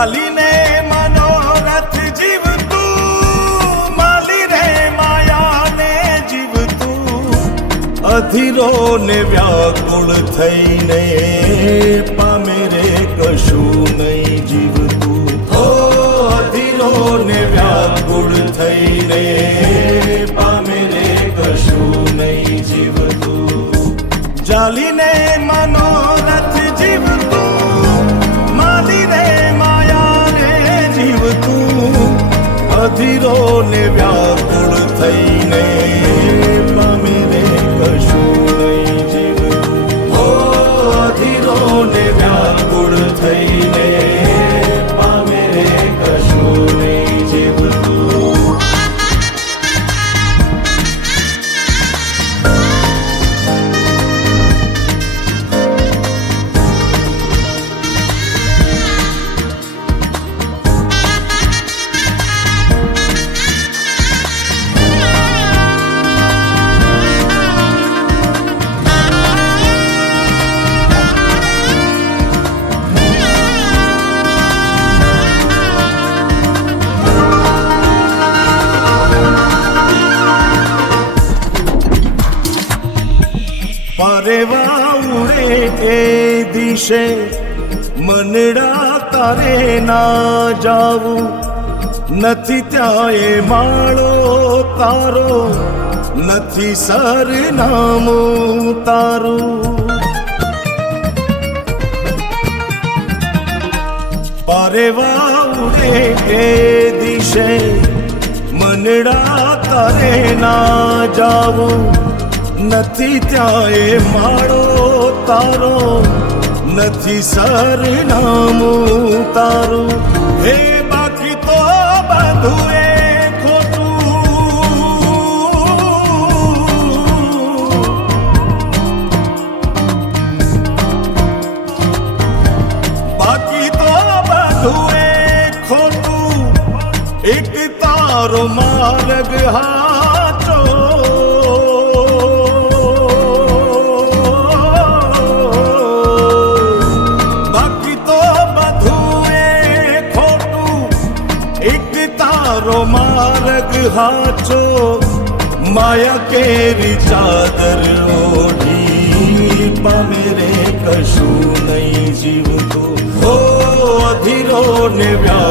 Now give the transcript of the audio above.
ચાલીને મનોરથ જીવતું, માલી રે માયાને જીવતું, અધીરો ને વ્યાકુળ થઈને પામે રે કશું નહીં જીવતું. હો અધીરો ને વ્યાકુળ થઈને પામે રે કશું નહીં જીવતું. ચાલીને મનોરથ જીવતું, માલી રે માયાને જીવતું, અધીરો ને વ્યાકુળ થઈને પામે રે કશું નહીં જીવતું. હો અધીરો ને વ્યાકુળ થઈને પામે રે કશું નહીં જીવતું. પરેવા ઉડે એ દિશે મનડા તારે ના જાવું, નથી ત્યાં એ માળો તારો, નથી સરનામું તારું. પરેવા ઉડે એ દિશે મનડા તારે ના જાવું, નથી ત્યાં એ માળો તારો, નથી સરનામું તારું. હે બાકી તો બધું એ ખોટું, બાકી તો બધું એ ખોટું, એક તારો માર્ગ હાચો. માર્ગ હાચો, માયા કેરી ચાદર ઓઢી પામે રે કશું નહીં જીવતું. હો અધીરો ને વ્યા